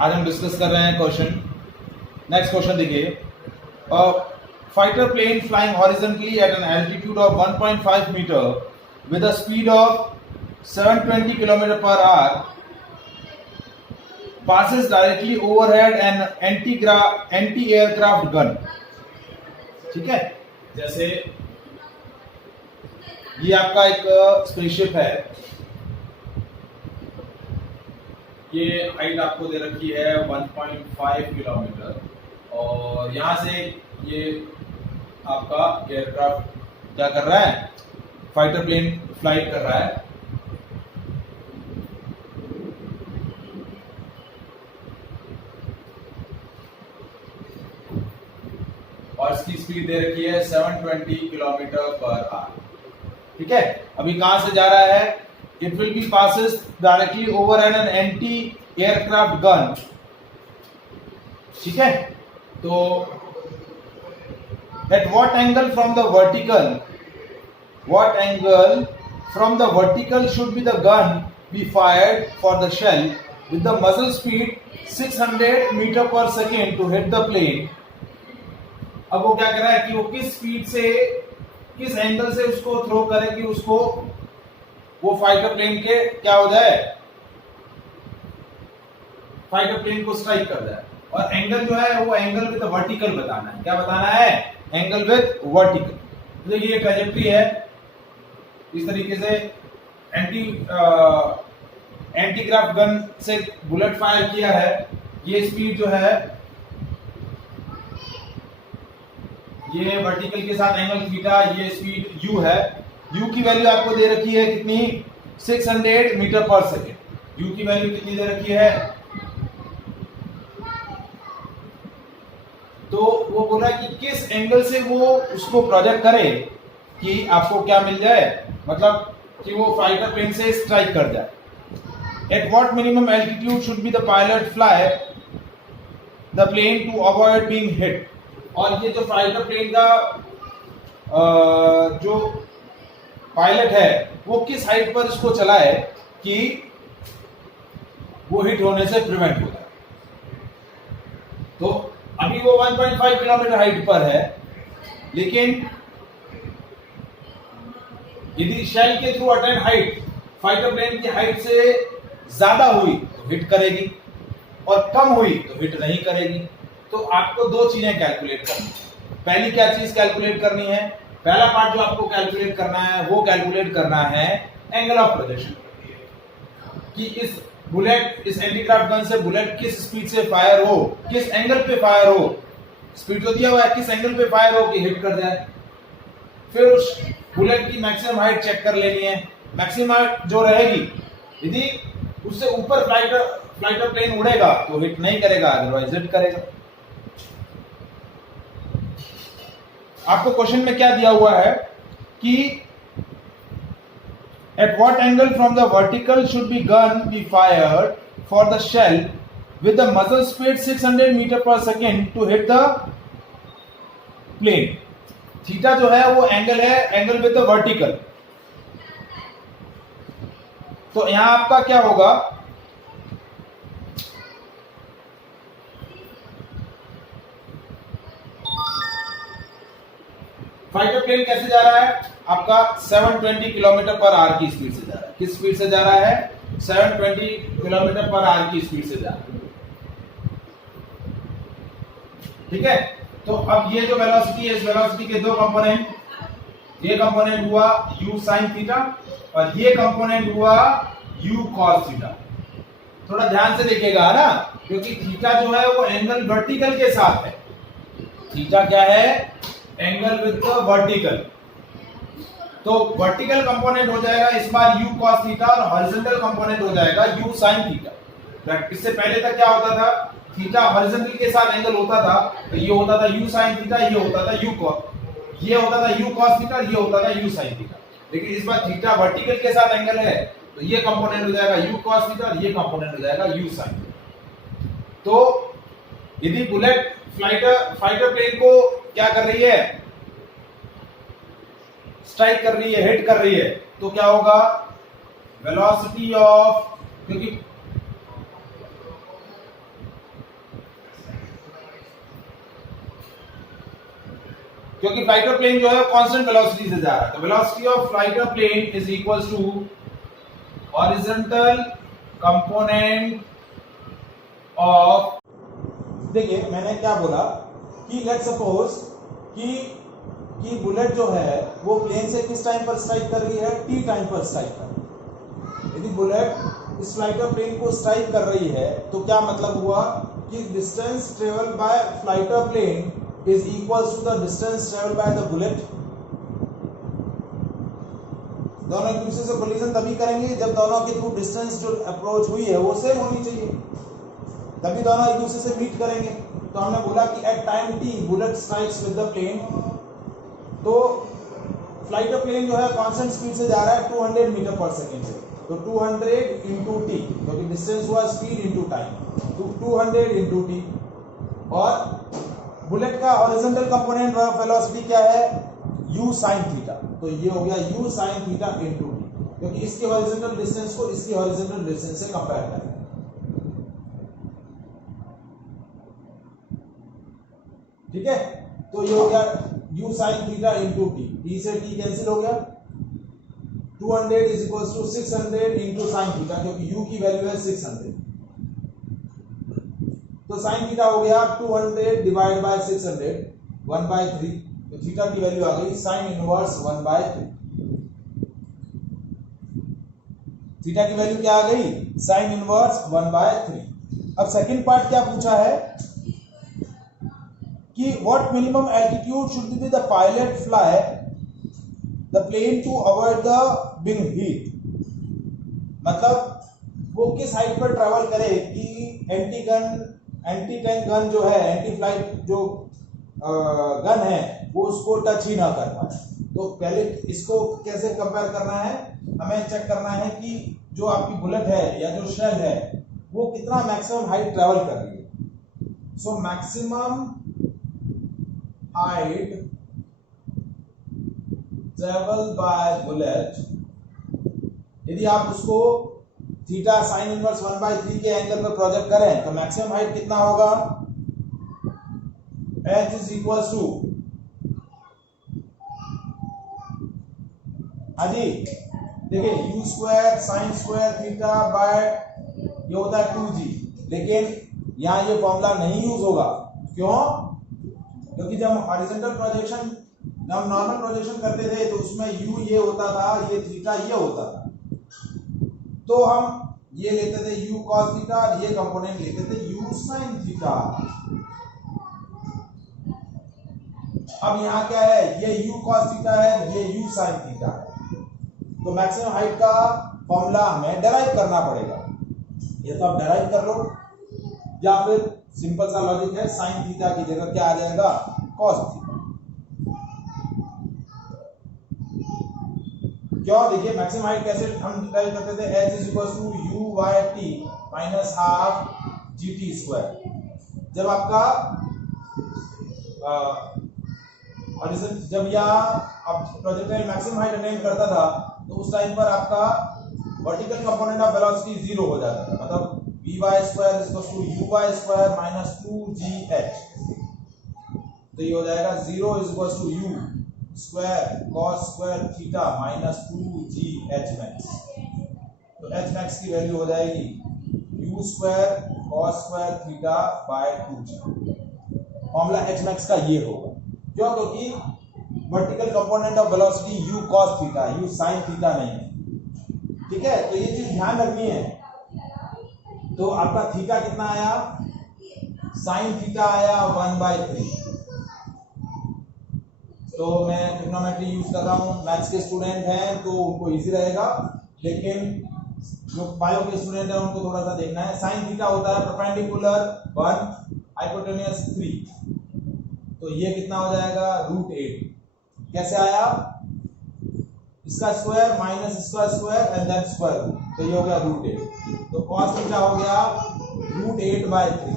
आज हम डिस्कस कर रहे हैं क्वेश्चन। नेक्स्ट क्वेश्चन देखिए, fighter plane flying horizontally at an altitude of 1.5 metre with a speed of 720 kilometre per hour passes directly overhead an anti-aircraft gun। ठीक है, जैसे ये आपका एक स्पेसशिप है, ये हाइट आपको दे रखी है 1.5 किलोमीटर और यहां से ये आपका एयरक्राफ्ट क्या कर रहा है, फाइटर प्लेन फ्लाइट कर रहा है। और इसकी स्पीड दे रखी है 720 किलोमीटर पर आवर। ठीक है, अभी कहां से जा रहा है, it will be passes directly over an anti aircraft gun. ठीक है, तो at what angle from the vertical should be the gun be fired for the shell with the muzzle speed 600 metre per second to hit the plane. अब वो क्या कर रहा है कि वो किस स्पीड से, किस एंगल से उसको थ्रो करे कि उसको वो फाइटर प्लेन के क्या हो जाए, फाइटर प्लेन को स्ट्राइक कर जाए। और एंगल जो है वो एंगल विद वर्टिकल बताना है। क्या बताना है, एंगल विद वर्टिकल। तो देखिए ये ट्रैजेक्टरी है, इस तरीके से एंटीक्राफ्ट गन से बुलेट फायर किया है। ये स्पीड जो है, ये वर्टिकल के साथ एंगल थीटा, ये स्पीड u है। u की वैल्यू आपको दे रखी है कितनी, 600 मीटर पर सेकेंड। u की वैल्यू कितनी दे रखी है, तो वो बोल रहा है कि किस एंगल से वो उसको प्रोजेक्ट करे कि आपको क्या मिल जाए, मतलब कि वो फाइटर प्लेन से स्ट्राइक कर जाए। At what minimum altitude should be the pilot fly the plane to avoid being hit. और ये जो फाइटर प्लेन का जो पायलट है वो किस हाइट पर इसको चलाए कि वो हिट होने से प्रिवेंट होता है। तो अभी वो 1.5 किलोमीटर हाइट पर है, लेकिन यदि शेल के through attained height fighter plane की हाइट से ज्यादा हुई तो हिट करेगी और कम हुई तो हिट नहीं करेगी। तो आपको दो चीजें कैलकुलेट करनी है। पहली क्या चीज कैलकुलेट करनी है, पहला पार्ट जो आपको कैलकुलेट करना है वो कैलकुलेट करना है एंगल ऑफ प्रोजेक्शन, कि इस एंटीक्राफ्ट गन से बुलेट किस स्पीड से फायर हो, किस एंगल पे फायर हो। स्पीड तो दिया हुआ है, किस एंगल पे फायर हो कि हिट कर जाए। फिर उस बुलेट की मैक्सिमम हाइट चेक कर लेनी है। मैक्सिमम हाइट जो रहेगी, यदि उससे ऊपर फ्लाइटर प्लेन उड़ेगा तो हिट नहीं करेगा, अदरवाइज हिट करेगा। आपको क्वेश्चन में क्या दिया हुआ है कि at what angle from the vertical should be gun be fired for the shell with the muzzle speed 600 metre per second to hit the plane. Theta जो है वो एंगल है, एंगल विद द वर्टिकल। तो यहां आपका क्या होगा, fighter plane कैसे जा रहा है आपका 720 किलोमीटर पर आवर की स्पीड से जा रहा है। किस स्पीड से जा रहा है, 720 किलोमीटर पर आवर की स्पीड से जा रहा है। ठीक है, तो अब ये जो वेलोसिटी है, इस वेलोसिटी के दो कंपोनेंट, ये कंपोनेंट हुआ u sin थीटा और ये कंपोनेंट हुआ u cos थीटा। थोड़ा ध्यान से देखिएगा ना, क्योंकि थीटा जो है वो एंगल वर्टिकल के साथ है। थीटा क्या है, एंगल विद द वर्टिकल। तो वर्टिकल कंपोनेंट हो जाएगा इस बार u cos थीटा और हॉरिजॉन्टल कंपोनेंट हो जाएगा u sin थीटा। इससे पहले तक क्या होता था, थीटा हॉरिजॉन्टल के साथ एंगल होता था तो ये होता था u sin थीटा, ये होता था u cos, ये होता था u cos थीटा, ये होता था u sin थीटा। लेकिन इस बार थीटा वर्टिकल के साथ एंगल है तो ये कंपोनेंट हो जाएगा u cos थीटा और ये कंपोनेंट हो जाएगा u sin थीटा। तो यदि बुलेट फाइटर प्लेन को क्या कर रही है, स्ट्राइक कर रही है, हिट कर रही है, तो क्या होगा, वेलोसिटी ऑफ, क्योंकि क्योंकि फ्लाइटर प्लेन जो है कांस्टेंट वेलोसिटी से जा रहा है, तो velocity of fighter plane is equals to horizontal component of, देखिए मैंने क्या बोला कि लेट्स सपोज कि बुलेट जो है वो प्लेन से किस टाइम पर स्ट्राइक कर रही है, टी टाइम पर स्ट्राइक कर रही है। यदि बुलेट इस फ्लाइटर प्लेन को स्ट्राइक कर रही है तो क्या मतलब हुआ कि distance travel by fighter plane is equals to the distance traveled by the bullet। दोनों एक दूसरे से कोलिजन तभी करेंगे जब दोनों के थ्रू डिस्टेंस जो अप्रोच हुई है वो सेम होनी चाहिए, तभी दोनों एक दूसरे से मीट करेंगे। तो हमने बोला कि at time T bullet strikes with the plane, तो फ्लाइटर प्लेन जो है कांस्टेंट स्पीड से जा रहा है 200 मीटर पर सेकेंड से, तो 200 इंटू टी, क्योंकि डिस्टेंस हुआ स्पीड इंटू टाइम, तो 200 इंटू टी। और बुलेट का हॉरिजॉन्टल कंपोनेंट वेलोसिटी क्या है, u sin थीटा, तो ये हो गया u sin theta into t, क्योंकि इसकी हॉरिजॉन्टल डिस्टेंस को इसकी हॉरिजॉन्टल डिस्टेंस से कंपेयर करें। ठीक है, तो ये हो गया u sin theta into t, t से t कैंसिल हो गया, 200 is equals to 600 into sin theta, क्योंकि u की वैल्यू है 600, तो sin थीटा हो गया 200 डिवाइड बाय 600 1/3, तो थीटा की वैल्यू आ गई sin इनवर्स 1/3। थीटा की वैल्यू क्या आ गई, sin इनवर्स 1/3। अब सेकंड पार्ट क्या पूछा है कि what minimum altitude should be the pilot fly the plane to avoid the being hit, मतलब वो किस हाइट पर ट्रेवल करे कि एंटी टैंक गन जो है, एंटी फ्लाइट जो गन है वो उसको टच ही ना कर पाए। तो पहले इसको कैसे कंपेयर करना है, हमें चेक करना है कि जो आपकी बुलेट है या जो शेल है वो कितना मैक्सिमम हाइट ट्रेवल कर रही है। So maximum height travel by bullet, यदि आप उसको थीटा साइन इनवर्स 1/3 के एंगल पर प्रोजेक्ट करें तो मैक्सिमम हाइट कितना होगा, h इज इक्वल्स टू, हाजी देखिए u square sine square theta bye ये होता है 2g, लेकिन यहां ये फॉर्मूला नहीं यूज होगा, क्यों, क्योंकि जब हॉरिजॉन्टल प्रोजेक्शन, जब हम नॉर्मल प्रोजेक्शन करते थे तो उसमें u ये होता था, ये थीटा ये होता था, तो हम ये लेते थे u cos थीटा और ये कंपोनेंट लेते थे u sin थीटा। अब यहाँ क्या है, ये u cos थीटा है, ये u sin थीटा है, तो मैक्सिमम हाइट का फॉर्मूला हमें डेराइव करना पड़ेगा, ये तो आप डेराइव कर लो, या फिर सिंपल सा लॉजिक है, sin थीटा की जगह क्या आ जाएगा, cos थीटा। क्यों, देखिए मैक्सिमम हाइट कैसे हम डिराइव करते थे, h is equal to u by t minus half gt square. जब आपका जब यहाँ आप प्रोजेक्टाइल मैक्सिमम हाइट अटेन करता था तो उस टाइम पर आपका vertical component of velocity zero हो जाता था, मतलब vy square is equal to uy square minus 2gh, तो ये हो जाएगा 0 is equal to u square cos square theta minus 2gh max, तो h मैक्स की वैल्यू हो जाएगी u square cos square theta by 2g। Formula h max का ये होगा, क्यों, क्योंकि vertical component of velocity u cos theta, u sin theta नहीं है। ठीक है, तो ये चीज ध्यान रखनी है। तो आपका थीटा कितना आया, sin थीटा आया 1/3। तो मैं ट्रिग्नोमेट्री यूज कर रहा हूँ, मैथ्स के स्टूडेंट हैं तो उनको इजी रहेगा, लेकिन जो बायो के स्टूडेंट हैं उनको थोड़ा सा देखना है। sin थीटा होता है परपेंडिकुलर 1 हाइपोटेन्यूस 3, तो ये कितना हो जाएगा √8। कैसे आया, इसका स्क्वायर माइनस इसका square and then square root, तो ये हो गया √8। तो cos थीटा हो गया √8/3,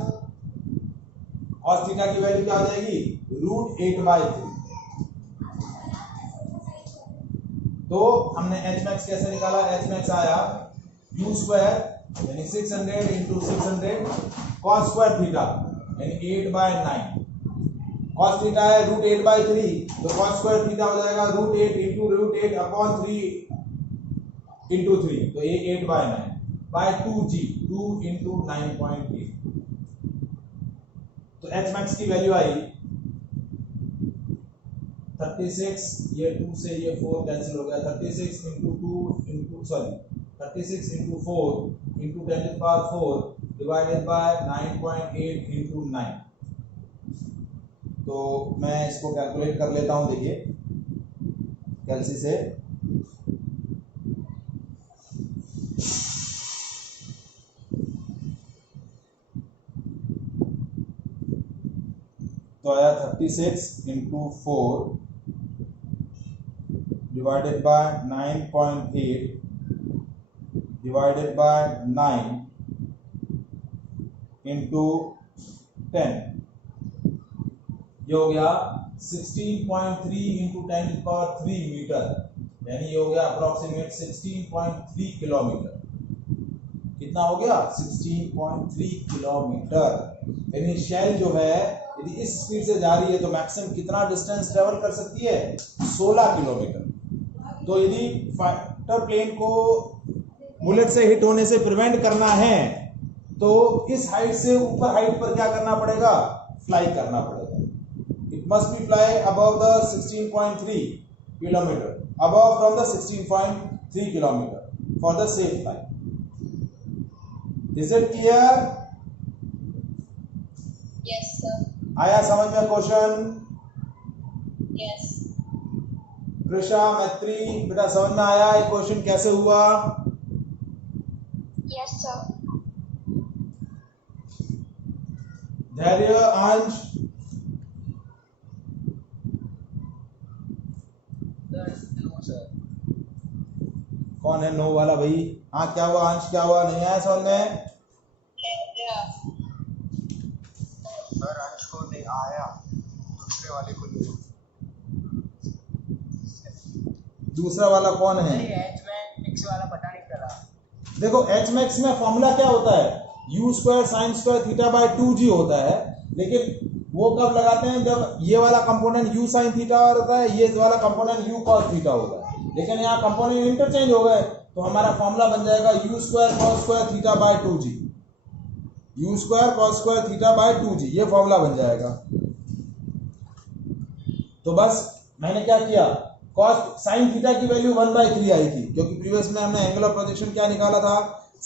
cos थीटा की वैल्यू क्या हो जाएगी, √8/3। तो हमने h मैक्स कैसे निकाला, h मैक्स आया u स्क्वायर यानी 600 इंटू 600 cos स्क्वायर थीटा यानी 8/9 cos थीटा है √8/3, तो cos स्क्वायर थीटा हो जाएगा √8 इंटू √8 अपॉन 3 इंटू 3, तो ये 8/9 बाय 2g, 2 इंटू 9.8। तो h मैक्स की वैल्यू आई 36, ये 2 से ये 4 कैंसिल हो गया, 36 into 2 into 36 into 4 into 10⁴ divided by 9.8 into 9। तो मैं इसको कैलकुलेट कर लेता हूं, देखिए कैलसी से। तो आया 36 into 4 divided by 9.8 divided by 9 into 10, ये हो गया 16.3 इंटू 10⁻³ मीटर, यानी ये हो गया अप्रोक्सीमेट 16.3 किलोमीटर। कितना हो गया? 16.3 किलोमीटर। यानी शेल जो है यदि इस स्पीड से जा रही है तो मैक्सिमम कितना डिस्टेंस ट्रेवल कर सकती है? 16 किलोमीटर। तो यदि फाइटर प्लेन को बुलेट से हिट होने से प्रिवेंट करना है तो इस हाइट से ऊपर हाइट पर क्या करना पड़ेगा? फ्लाई करना पड़ेगा। It must be fly above the 16.3 kilometer, above from the 16.3 kilometer for the safe flight. Is it clear? Yes, sir. आया समझ में क्वेश्चन? Yes. कृषा, मैत्री, बेटा समझ में आया ये क्वेश्चन कैसे हुआ? Yes, sir. धैर्य, अंश, कौन है नो वाला भाई? हाँ क्या हुआ अंश, क्या हुआ? नहीं आया समझ में? सर अंश को नहीं आया, दूसरे वाले को नहीं। दूसरा वाला कौन है? एच मैक्स वाला पता नहीं चला। देखो एच मैक्स में फॉर्मूला क्या होता है? u² sin square theta by 2g होता है, लेकिन वो कब लगाते हैं? जब ये वाला कंपोनेंट u sin थीटा होता है, ये वाला कंपोनेंट u cos थीटा होता है। लेकिन यहाँ कंपोनेंट इंटरचेंज हो गए तो हमारा फॉर्मूला बन जाएगा u² cos square theta by 2g, u² cos square theta by 2g, ये फॉर्मूला बन जाएगा। तो बस मैंने क्या किया, cos sin थीटा की वैल्यू 1/3 आई थी, क्योंकि प्रीवियस में हमने एंगल ऑफ प्रोजेक्शन क्या निकाला था?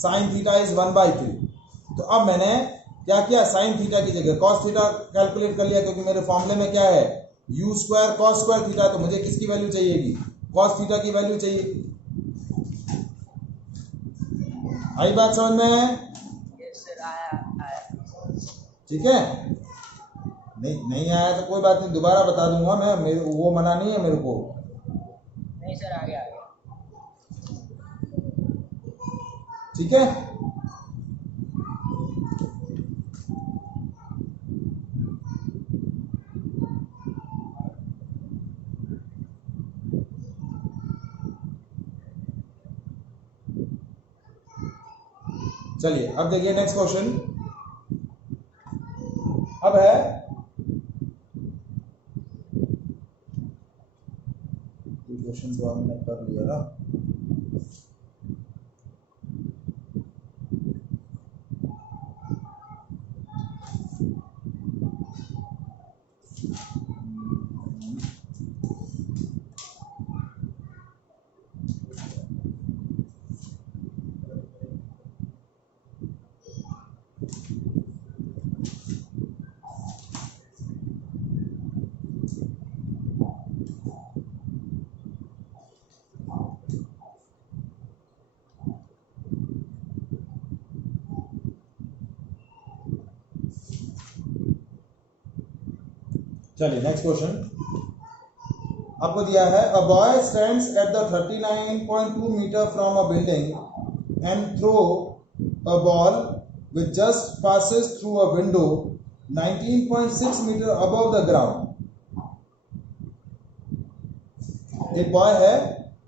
sin theta is 1/3। तो अब मैंने क्या किया, sin थीटा की जगह cos थीटा कैलकुलेट कर लिया, क्योंकि मेरे फॉर्मूले में क्या है? u² cos स्क्वायर थीटा, तो मुझे किसकी वैल्यू चाहिएगी? cos थीटा की वैल्यू चाहिए। आई बात समझ में? यस सर, आया। ठीक है, नहीं आया तो कोई बात नहीं, दोबारा बता दूंगा मैं, मेरे वो मना नहीं है मेरे को। नहीं सर, आ गया। ठीक है, चलिए अब देखिए नेक्स्ट क्वेश्चन। अब है क्वेश्चन तो हमने कर लिया ना। चलिए नेक्स्ट क्वेश्चन आपको दिया है, a boy stands at the 39.2 metre from a building and throw a ball which just passes through a window 19.6 metre above the ground. एक बॉय है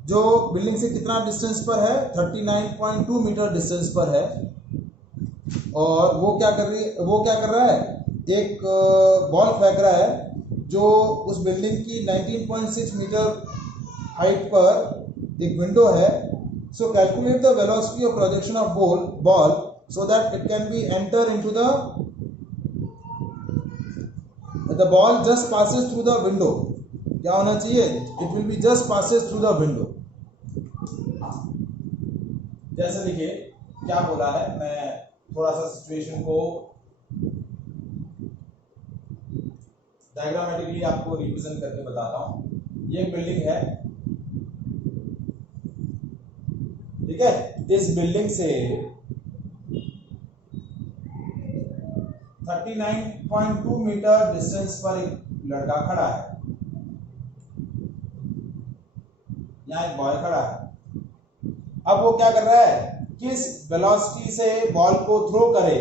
जो बिल्डिंग से कितना डिस्टेंस पर है? 39.2 मीटर डिस्टेंस पर है, और वो क्या कर रहा है? एक बॉल फेंक रहा है जो उस बिल्डिंग की 19.6 मीटर हाइट पर एक विंडो है. सो calculate the velocity of projection of ball so that it can be enter into the ball just passes through the window. क्या होना चाहिए? It will be just passes through the window. जैसे देखिए क्या बोला है, मैं थोड़ा सा सिचुएशन को डायग्रामेटिकली आपको रिप्रेजेंट करके बताता हूं. ये एक बिल्डिंग है, ठीक है. इस बिल्डिंग से 39.2 मीटर डिस्टेंस पर एक लड़का खड़ा है. यहां एक बॉय खड़ा है. अब वो क्या कर रहा है, किस वेलोसिटी से बॉल को थ्रो करे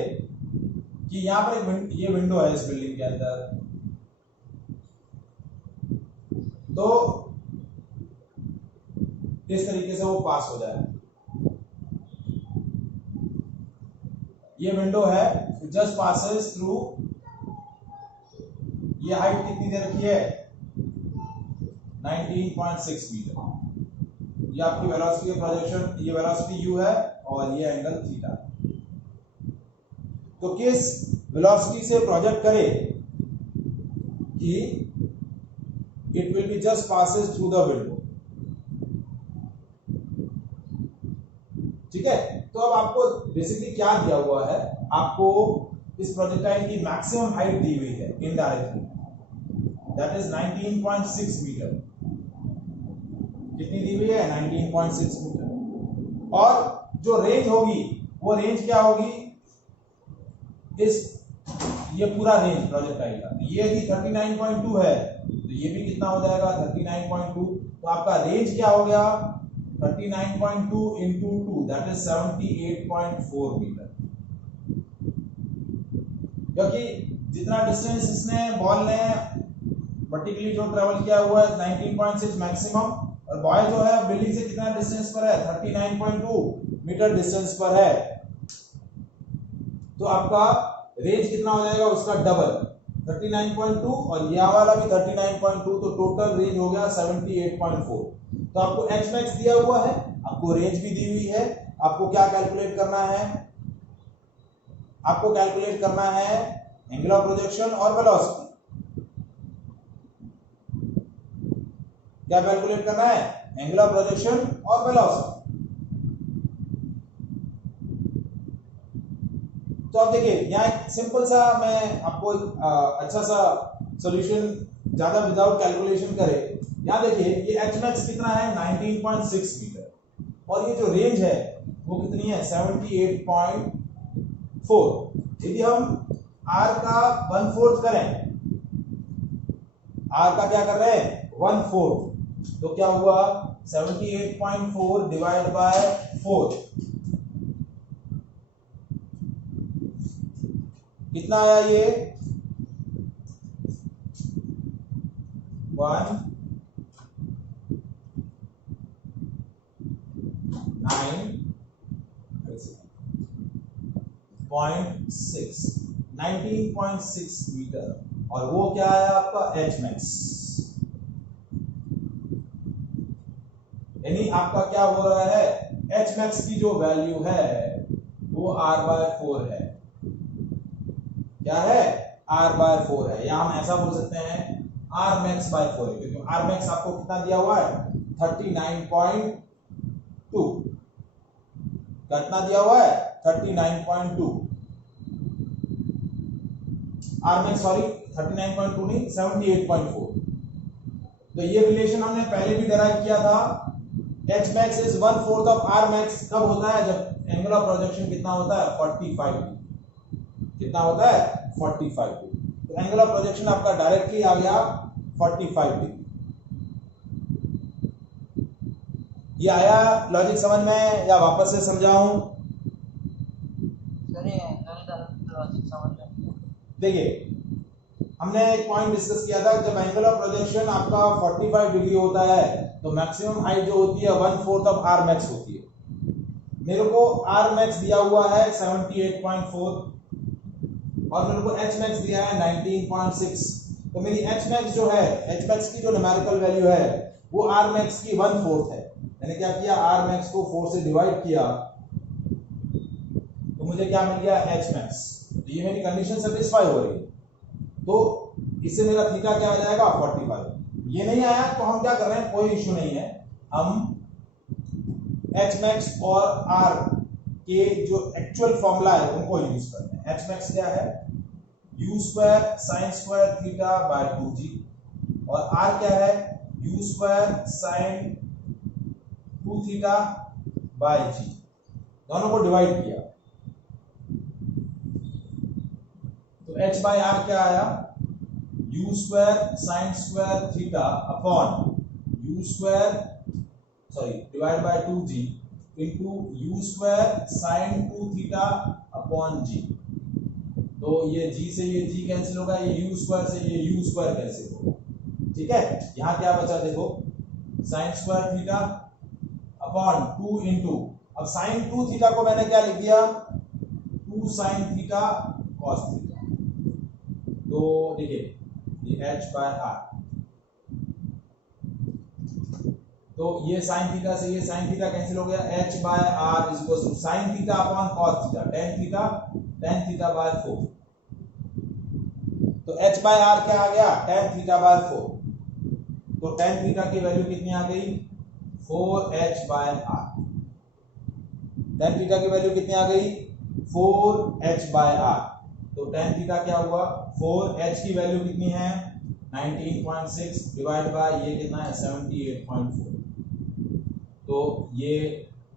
कि यहां पर ये विंडो है इस बिल्डिंग के अंदर, तो इस तरीके से वो पास हो जाए. ये विंडो है, जस्ट पासेस थ्रू. ये हाइट कितनी दे रखी है? 19.6 मीटर. ये आपकी वेलोसिटी ऑफ प्रोजेक्शन, ये वेलोसिटी u है और ये एंगल थीटा. तो किस वेलोसिटी से प्रोजेक्ट करे कि it will be just passes through the window. ठीक है. तो अब आपको बेसिकली क्या दिया हुआ है, आपको इस प्रोजेक्टाइल की मैक्सिमम हाइट दी हुई है इनडायरेक्टली, दैट इज 19.6 मीटर. कितनी दी हुई है? 19.6 मीटर. और जो रेंज होगी वो रेंज क्या होगी? इस ये पूरा रेंज प्रोजेक्टाइल का, ये यदि 39.2 है तो ये भी कितना हो जाएगा? 39.2. तो आपका रेंज क्या हो गया? 39.2 into 2, that is 78.4 मीटर. क्योंकि जितना डिस्टेंस इसने बॉल ने वर्टिकली जो ट्रेवल किया हुआ है 19.6 मैक्सिमम, और बॉय जो है बिल्डिंग से कितना डिस्टेंस पर है? 39.2 मीटर डिस्टेंस पर है. तो आपका रेंज कितना हो जाएगा? उसका डबल 39.2 और यह वाला भी 39.2, तो टोटल रेंज हो गया 78.4. तो आपको एच मैक्स दिया हुआ है, आपको रेंज भी दी हुई है. आपको क्या कैलकुलेट करना है? आपको कैलकुलेट करना है एंगल ऑफ प्रोजेक्शन और वेलोसिटी. क्या कैलकुलेट करना है? एंगल ऑफ प्रोजेक्शन और वेलोसिटी. तो अब देखिए यहाँ एक सिंपल सा मैं आपको अच्छा सा सॉल्यूशन, ज्यादा विदाउट कैलकुलेशन करे. यहाँ देखिए ये एच मैक्स कितना है? 19.6 मीटर. और ये जो रेंज है वो कितनी है? 78.4. यदि हम r का 1/4 करें, r का क्या कर रहे हैं? 1/4. तो क्या हुआ? 78.4 डिवाइड बाय 4 कितना आया? ये 19.6 मीटर. और वो क्या है आपका? H max. यानी आपका क्या हो रहा है? एच मैक्स की जो वैल्यू है वो r/4 है. क्या है? r/4 है. या हम ऐसा बोल सकते हैं r max/4 है, क्योंकि r max आपको कितना दिया हुआ है? 39.2. कितना दिया हुआ है? 39.2. r max, सॉरी 39.2 नहीं, 78.4. तो ये रिलेशन हमने पहले भी डिराइव किया था. h max is 1/4 of r max. कब होता है? जब एंगल ऑफ प्रोजेक्शन कितना होता है? 45 डिग्री. कितना होता है? 45 डिग्री. तो एंगल ऑफ प्रोजेक्शन आपका डायरेक्टली आ गया 45 डिग्री. ये आया लॉजिक समझ में या वापस से समझाऊं? सर ये एंगल लॉजिक समझ में. देखिए हमने एक पॉइंट डिस्कस किया था, जब एंगल ऑफ प्रोजेक्शन आपका 45 डिग्री होता है तो मैक्सिमम हाइट जो होती है 1/4 ऑफ r max होती है. मेरे को r max दिया हुआ है 78.4 और मेरे को h max दिया है 19.6. तो तो मेरी एच मैक्स जो है, एच मैक्स की जो न्यूमेरिकल वैल्यू है वो आर मैक्स की 1/4 है। मैंने क्या किया, आर मैक्स को 4 से डिवाइड किया तो मुझे क्या मिल गया, एच मैक्स। तो ये मेरी कंडीशन सेटिस्फाई हो रही है, तो इससे मेरा थीटा क्या आ जाएगा, 45। ये नहीं आया तो हम क्या कर रहे हैं, कोई इश्यू नहीं है, हम एच मैक्स और आर के जो एक्चुअल फॉर्मूला है उनको यूज करते हैं। एच मैक्स क्या है, u square sine square theta by 2g, और r क्या है, u square sine 2 theta by g। दोनों को डिवाइड किया तो h बाय r क्या आया, u square sine square theta upon u square divide by 2g into u square sine 2 theta upon g। तो ये g से ये g कैंसिल होगा, ये u स्क्वायर से ये u स्क्वायर कैंसिल होगा, ठीक है। यहाँ क्या बचा देखो, sign square theta upon 2 into, अब साइन 2 थीटा को मैंने क्या लिख दिया, 2 साइन थीटा कॉस थीटा। तो देखिए ये h बाय r, तो ये साइन थीटा से ये साइन थीटा कैंसिल हो गया, h by r is equal to sine theta upon cos theta, tan theta by 4। तो h बाय r क्या आ गया, tan थीटा बाय 4। तो tan थीटा की वैल्यू कितनी आ गई, 4h by r। tan theta की वैल्यू कितनी आ गई, 4h बाय r। तो tan थीटा क्या हुआ, 4h की वैल्यू कितनी है, 19.6 डिवाइड बाय ये कितना है, 78.4। तो ये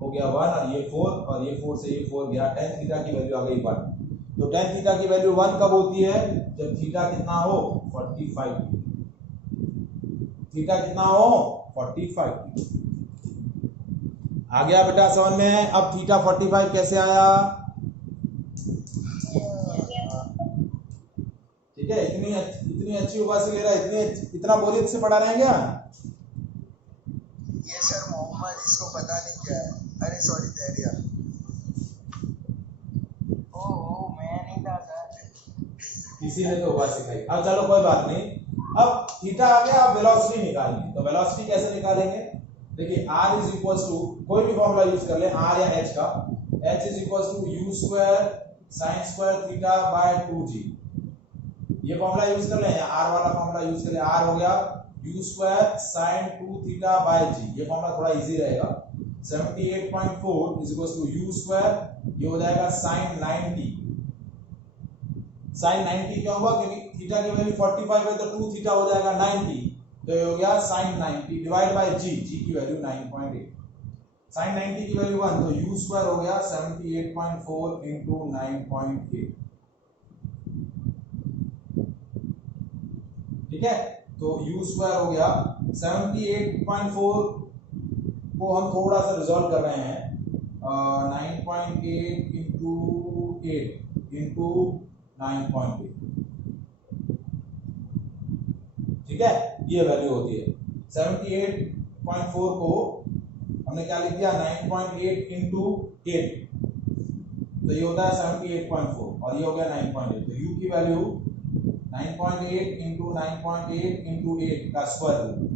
हो गया 1 और ये 4 और ये 4 से ये 4 गया, tan थीटा की वैल्यू आ गई 1। तो tan थीटा की वैल्यू 1 कब होती है, जब थीटा कितना हो, 45। थीटा कितना हो, 45। आ गया बेटा समझ में। अब थीटा 45 कैसे आया, ठीक है। इतनी अच्छी उपाधि ले रहा है, इतना बोरियत से पढ़ा रहे हैं क्या, ये सर मोहम्मद, इसको पता नहीं क्या है, अरे सॉरी तेरिया। ओ मैं नहीं था सर, इसी ने तो उपाधि सिखाई। अब चलो कोई बात नहीं, अब थीटा आ गया, अब वेलोसिटी निकालनी। तो वेलोसिटी कैसे निकालेंगे, देखिए r इज इक्वल टू, कोई भी फॉर्मूला यूज कर ले r या h का, h is equal to u square sine square theta by 2g। ये फॉर्मूला यूज कर ले या r वाला फॉर्मूला यूज कर ले, r हो गया u square sine 2 theta by g। ये फॉर्मूला थोड़ा इजी रहेगा। 78.4 is equal to u square, ये हो जाएगा साइन 90। साइन 90 क्यों हुआ, क्योंकि थीटा की वैल्यू 45 है तो 2 थीटा हो जाएगा 90, तो ये हो गया साइन 90 डिवाइड बाय g की वैल्यू 9.8। साइन 90 की वैल्यू 1, तो u स्क्वायर हो गया 78.4 इंटू 9.8, ठीक है। तो u स्क्वायर हो गया 78.4 को हम थोड़ा सा रिजॉल्व कर रहे हैं, 9.8 इंटू 8 इंटू 9.8, ठीक है। ये वैल्यू होती है 78.4 को हमने क्या लिख दिया, 9.8 इंटू 8, तो ये होता है 78.4 और ये हो गया 9.8। तो u की वैल्यू 9.8 इंटू 9.8 इंटू 8 का स्क्वायर रूट,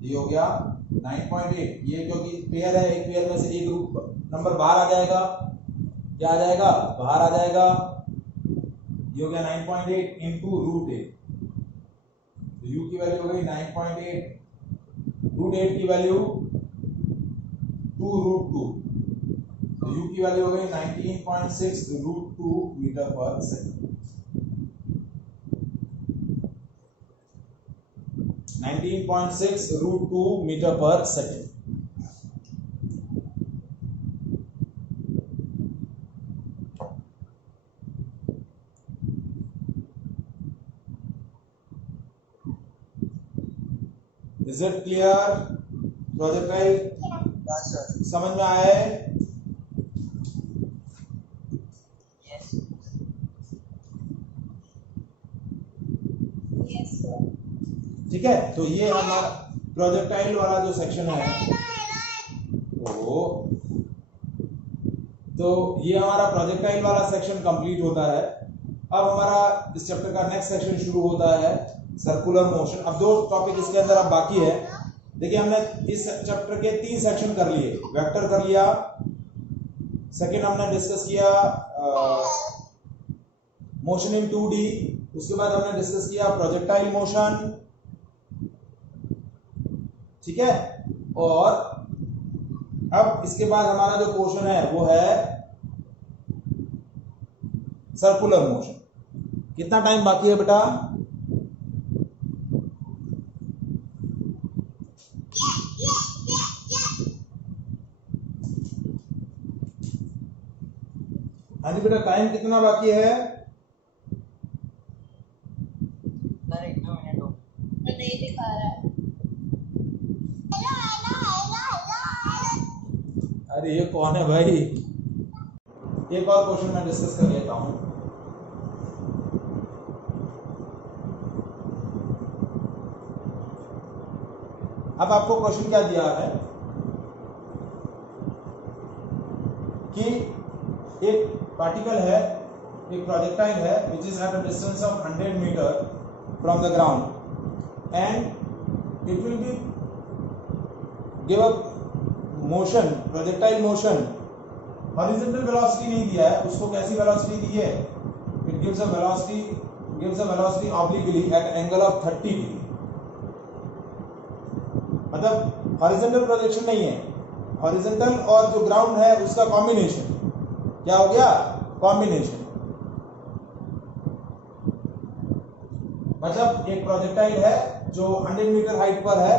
ये हो गया 9.8। ये क्योंकि पेयर है, एक पेयर में से एक रूट नंबर बाहर आ जाएगा, क्या आ जाएगा, बाहर आ जाएगा। ये हो गया 9.8 इंटू रूट 8, तो u की वैल्यू हो गई 9.8, रूट 8 की वैल्यू 2 रूट 2, तो u की वैल्यू हो गई 19.6 रूट 2 मीटर पर सेकंड। 19.6 रूट 2 मीटर पर second. Is it clear, projectile sir समझ में आए, Yes, sir. ठीक है। तो ये हमारा प्रोजेक्टाइल वाला जो सेक्शन है, तो ये हमारा प्रोजेक्टाइल वाला सेक्शन कंप्लीट होता है। अब हमारा इस चैप्टर का नेक्स्ट सेक्शन शुरू होता है सर्कुलर मोशन। अब 2 टॉपिक इसके अंदर अब बाकी है। देखिए हमने इस चैप्टर के 3 सेक्शन कर लिए। वेक्टर कर लिया, सेकंड हमने डिस्कस किया मोशन इन 2D, उसके बाद हमने डिस्कस किया प्रोजेक्टाइल मोशन, ठीक है। और अब इसके बाद हमारा जो पोर्शन है वो है सर्कुलर मोशन। कितना टाइम बाकी है बेटा? हाँ जी बेटा, टाइम कितना बाकी है? सर 1-2 मिनट हो। तो नहीं दिखा रहा है। अरे ये कौन है भाई? एक और क्वेश्चन मैं डिस्कस कर लेता हूं। अब आपको क्वेश्चन क्या दिया है कि एक पार्टिकल है, एक प्रोजेक्टाइल है which is at a distance of 100 metre from the ground and it will be give a motion, projectile motion. Horizontal velocity नहीं दिया है उसको, कैसी वेलोसिटी दी है? It gives a velocity obliquely at angle of 30 degree. मतलब horizontal projection नहीं है, हॉरिजॉन्टल और जो ग्राउंड है उसका कॉम्बिनेशन। क्या हो गया? कॉम्बिनेशन। मतलब एक प्रोजेक्टाइल है जो 100 मीटर हाइट पर है,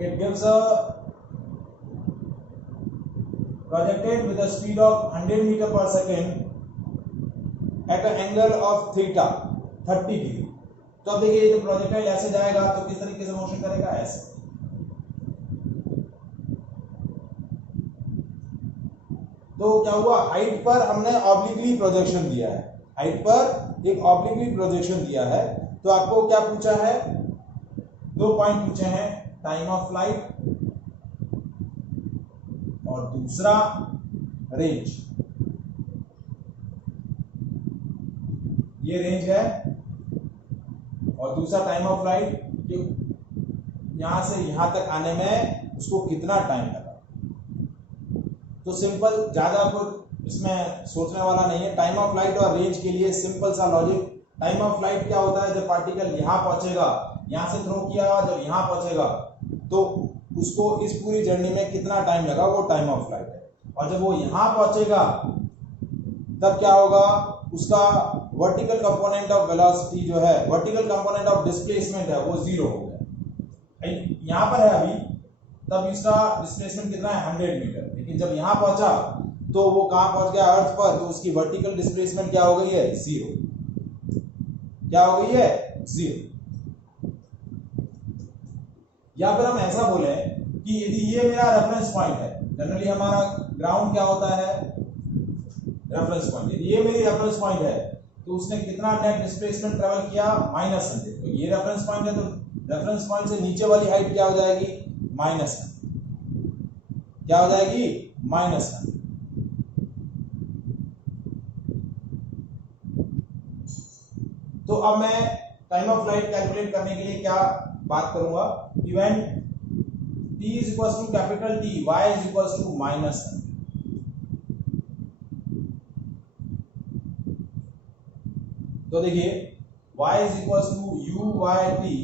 it gives a projected with a speed of 100 meter per second at an angle of theta 30 degree. तो अब देखिए जो प्रोजेक्टाइल ऐसे जाएगा तो किस तरीके से मोशन करेगा? ऐसे। तो क्या हुआ? हाइट पर हमने ऑब्लिकली प्रोजेक्शन दिया है, हाइट पर एक ऑब्लिकली प्रोजेक्शन दिया है। तो आपको क्या पूछा है? 2 पॉइंट पूछे हैं, टाइम ऑफ फ्लाइट और दूसरा रेंज। ये रेंज है और दूसरा टाइम ऑफ फ्लाइट, कि यहां से यहां तक आने में उसको कितना टाइम लगा। तो सिंपल, ज्यादा कुछ इसमें सोचने वाला नहीं है। टाइम ऑफ फ्लाइट और रेंज के लिए सिंपल सा लॉजिक। टाइम ऑफ फ्लाइट क्या होता है? जब पार्टिकल यहां पहुंचेगा, यहां से थ्रो किया, जब यहां पहुंचेगा तो उसको इस पूरी जर्नी में कितना टाइम लगा, वो टाइम ऑफ फ्लाइट है। और जब वो यहां पहुंचेगा तब क्या होगा? उसका वर्टिकल कंपोनेंट ऑफ वेलोसिटी जो है, वर्टिकल कंपोनेंट ऑफ डिस्प्लेसमेंट है, वो 0 हो गया। यहां पर है अभी, तब इसका डिस्प्लेसमेंट कितना है? 100 मीटर। लेकिन जब यहां पहुंचा तो वो कहां पहुंच गया? अर्थ पर। तो उसकी वर्टिकल डिस्प्लेसमेंट क्या हो गई है? 0। क्या हो गई है? 0। या फिर हम ऐसा बोले कि यदि ये मेरा रेफरेंस पॉइंट है, जनरली हमारा ग्राउंड क्या होता है? Reference point. यदि ये मेरी रेफरेंस पॉइंट है तो उसने कितना नेट डिस्प्लेसमेंट ट्रेवल किया? -100। तो ये रेफरेंस पॉइंट है, तो रेफरेंस पॉइंट से नीचे वाली हाइट क्या हो जाएगी? -100। क्या हो जाएगी? -100। तो अब मैं टाइम ऑफ फ्लाइट कैलकुलेट करने के लिए क्या बात करूंगा कि when t is equals to capital T, y is equals to -100। तो देखिए y is equals to u y t,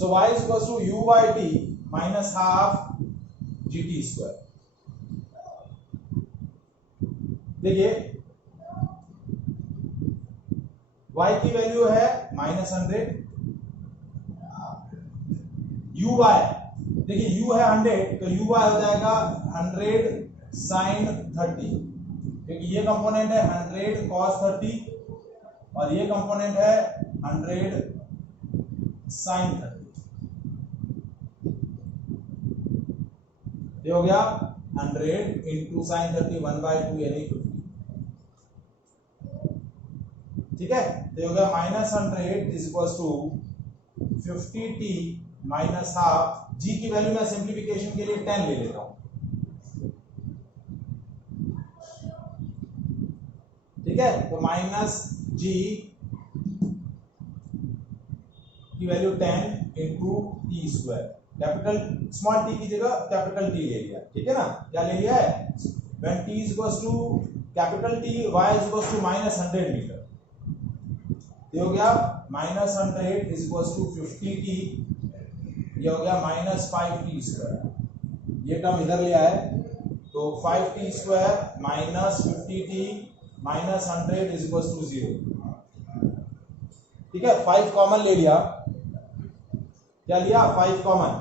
so y is equals to u by t minus half gt square। देखिए y की value है -100, u y, देखिए u है 100 तो u y हो जाएगा 100 sin 30, क्योंकि ये कंपोनेंट है 100 cos 30 और ये कंपोनेंट है 100 sin 30। ये हो गया 100 इंटू साइन 30 1/2 यानी 50। ठीक है, तो ये हो गया -100 is equal to 50t minus half. G की वैल्यू मैं सिंप्लीफिकेशन के लिए 10 ले लेता हूं। ठीक है, तो माइनस जी की value 10 into T square, capital small T की जगह कैपिटल टी ले लिया। ठीक है ना, क्या ले लिया है, when T is equal to capital T y is equal to -100 metre. ये हो गया -100 इज इक्वल टू 50t, ये हो गया -5t स्क्वायर। ये टर्म इधर ले आए तो 5t square -50t -100 is equal to 0। ठीक है, 5 कॉमन ले लिया, क्या लिया 5 कॉमन,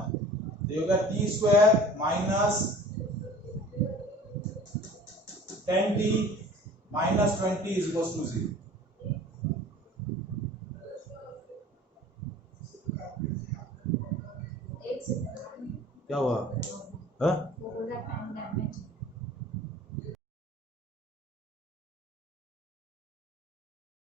तो ये हो गया t square -10t -20 is equal to 0। क्या हुआ? हाँ? वो बोला टाइम डैमेज